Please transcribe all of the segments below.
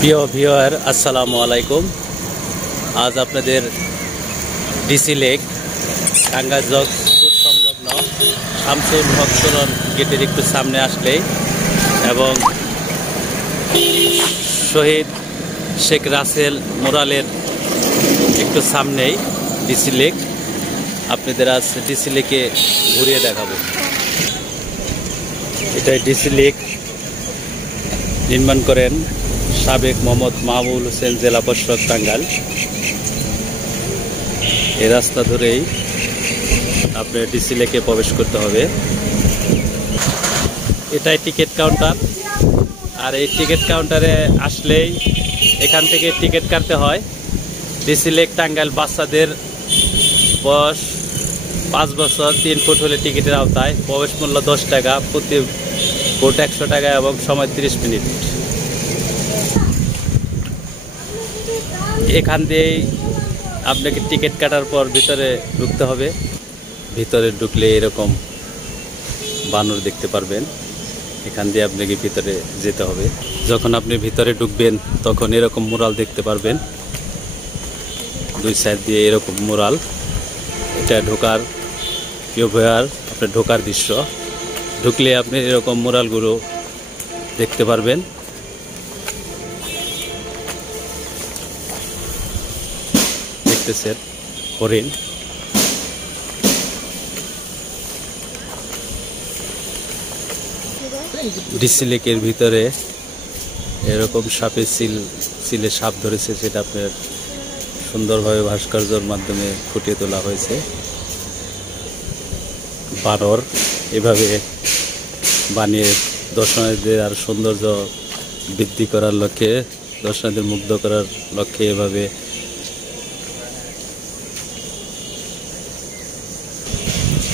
প্রিয় ভিউয়ার আসসালামু আলাইকুম। আজ আপনাদের ডিসি লেক টাঙ্গাইল জজ সংলগ্ন শামসুল হক তোরণ গেটের একটু সামনে আসলেই এবং শহীদ শেখ রাসেল মোরালের একটু সামনেই ডিসি লেক। আপনাদের আজ ডিসি লেকে ঘুরিয়ে দেখাবো। এটাই ডিসি লেক নির্মাণ করেন সাবেক মোহাম্মদ মাহবুব হোসেন জেলা পরিষদ টাঙ্গাইল। এই রাস্তা ধরেই আপনার ডিসি লেকে প্রবেশ করতে হবে। এটাই টিকিট কাউন্টার, আর এই টিকিট কাউন্টারে আসলেই এখান থেকে টিকিট কাটতে হয়। ডিসি লেক টাঙ্গাইল বাচ্চাদের বয়স 5 বছর 3 ফুট হলে টিকিটের আওতায়। প্রবেশ মূল্য 10 টাকা, প্রতি ফুট 100 টাকা এবং সময় 30 মিনিট। এখান দিয়েই আপনাকে টিকিট কাটার পর ভিতরে ঢুকতে হবে। ভিতরে ঢুকলে এরকম বানর দেখতে পারবেন। এখান দিয়ে আপনাকে ভিতরে যেতে হবে। যখন আপনি ভিতরে ঢুকবেন তখন এরকম মুরাল দেখতে পারবেন। দুই সাইড দিয়ে এরকম মুরাল। এটা ঢোকার আপনার ঢোকার দৃশ্য। ঢুকলে আপনি এরকম মুরালগুলো দেখতে পারবেন। দেখতেছেন হরিণ। ডিসি লেকের ভিতরে এরকম সাপের সিলে সাপ ধরেছে, সেটা আপনার সুন্দরভাবে ভাস্কর্যের মাধ্যমে ফুটিয়ে তোলা হয়েছে। বানর এভাবে বানিয়ে দর্শনার্থীদের আর সৌন্দর্য বৃদ্ধি করার লক্ষ্যে, দর্শনার্থীদের মুগ্ধ করার লক্ষ্যে এভাবে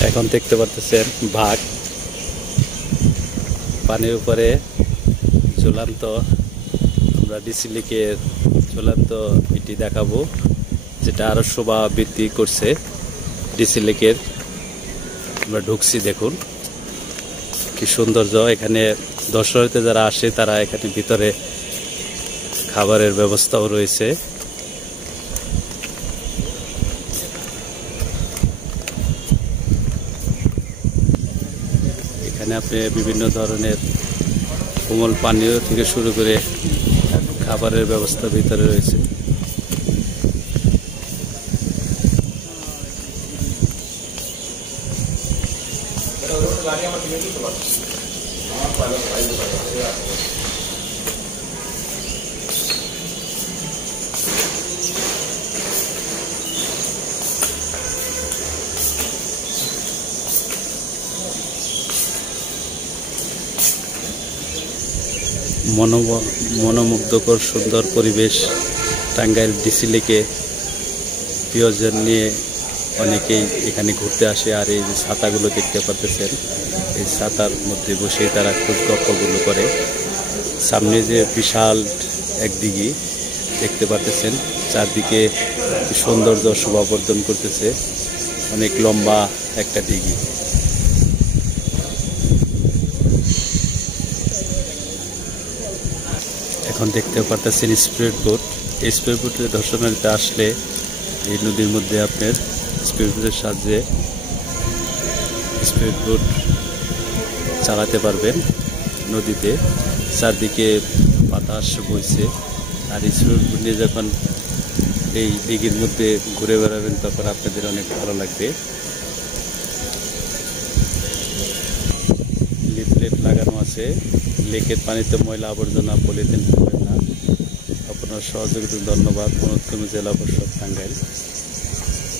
এখন দেখতে পারতেছেন বাঘ পানির উপরে ঝুলন্ত। আমরা ডিসি লেকের ঝুলন্ত এটি দেখাবো, যেটা আরো শোভা বৃদ্ধি করছে ডিসি লেকের। আমরা ঢুকছি, দেখুন কি সৌন্দর্য। এখানে দর্শনার্থী যারা আসে তারা এখানে ভিতরে খাবারের ব্যবস্থাও রয়েছে। এখানে আপনি বিভিন্ন ধরনের কোমল পানীয় থেকে শুরু করে খাবারের ব্যবস্থা ভিতরে রয়েছে। মনোমুগ্ধকর সুন্দর পরিবেশ টাঙ্গাইল ডিসি লেকে। প্রিয়জন নিয়ে অনেকেই এখানে ঘুরতে আসে। আর এই যে ছাতাগুলো দেখতে পাচ্ছেন, এই ছাতার মধ্যে বসেই তারা খোঁজ গল্পগুলো করে। সামনে যে বিশাল এক দিঘি দেখতে পাচ্ছেন, চারদিকে সৌন্দর্য শোভাবর্ধন করতেছে। অনেক লম্বা একটা দিঘি। এখন দেখতে পাচ্ছেন স্পিড বোট। এই স্পিড বোটে দর্শনার্থীরা আসলে এই নদীর মধ্যে আপনার স্পিড বোটের সাহায্যে স্পিড বোট চালাতে পারবেন নদীতে। চারদিকে বাতাস বইছে। আর স্পিড বোট নিয়ে যখন এই দিঘির মধ্যে ঘুরে বেড়াবেন তখন আপনাদের অনেক ভালো লাগবে। লিফলেট লাগানো আছে, লেকের পানিতে ময়লা আবর্জনা পলিথিন ফেলবেন না। আপনার সহযোগিতা ধন্যবাদ মনোৎকর্মী জেলা পরিষদ টাঙ্গাইল।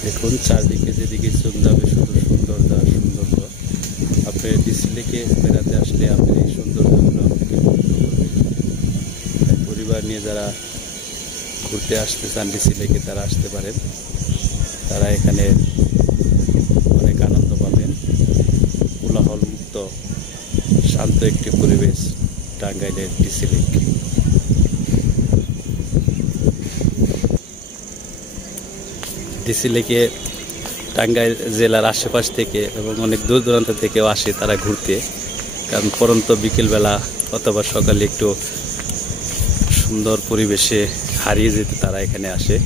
দেখুন চারদিকে যেদিকে চোখ যাবে শুধু সৌন্দর্য আর সৌন্দর্য। আপনি ডিসি লেকে বেড়াতে আসলে আপনি এই সৌন্দর্যগুলো আপনাকে মুগ্ধ করবে। পরিবার নিয়ে যারা ঘুরতে আসতে চান ডিসি লেকে তারা আসতে পারেন। তারা এখানে অনেক আনন্দ পাবেন। কোলাহল মুক্ত শান্ত একটি পরিবেশ টাঙ্গাইলের ডিসি লেক। ডিসি লেকে টাঙ্গাইল জেলার আশেপাশ থেকে এবং অনেক দূর দূরান্ত থেকেও আসে তারা ঘুরতে। কারণ পরন্ত বিকেলবেলা অথবা সকালে একটু সুন্দর পরিবেশে হারিয়ে যেতে তারা এখানে আসে।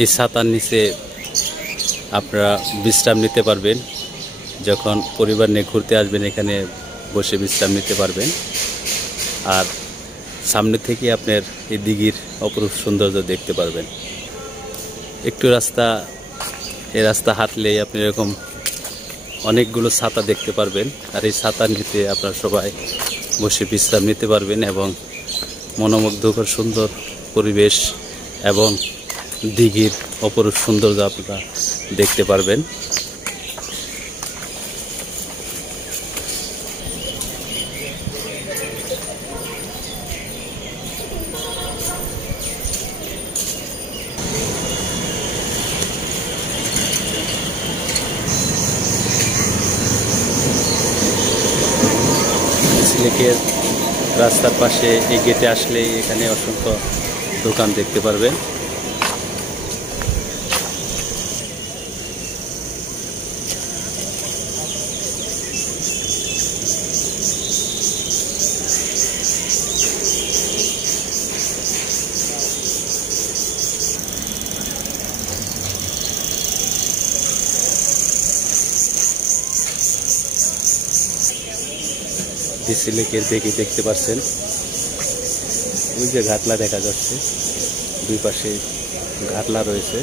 এই ছাতার নিচে আপনারা বিশ্রাম নিতে পারবেন, যখন পরিবার নিয়ে ঘুরতে আসবেন এখানে বসে বিশ্রাম নিতে পারবেন। আর সামনে থেকে আপনার এই দিঘির অপরূপ সৌন্দর্য দেখতে পারবেন। একটু এই রাস্তা হাঁটলেই আপনি এরকম অনেকগুলো ছাতা দেখতে পারবেন। আর এই ছাতার নিচে আপনারা সবাই বসে বিশ্রাম নিতে পারবেন এবং মনোমুগ্ধকর সুন্দর পরিবেশ এবং দিঘির অপরূপ সৌন্দর্য আপনারা দেখতে পারবেন। লেকের রাস্তার পাশে এই গেটে আসলে এখানে অসংখ্য দোকান দেখতে পারবেন। ডিসি লেকের দিকে দেখতে পাচ্ছেন, ওই যে ঘাটলা দেখা যাচ্ছে, দুই পাশে ঘাটলা রয়েছে।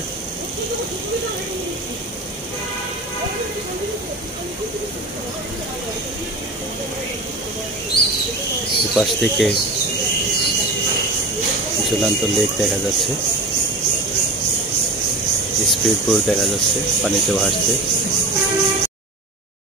পাশ থেকে ঝুলন্ত লেক দেখা যাচ্ছে, স্পিড বোট দেখা যাচ্ছে পানিতে ভাসছে।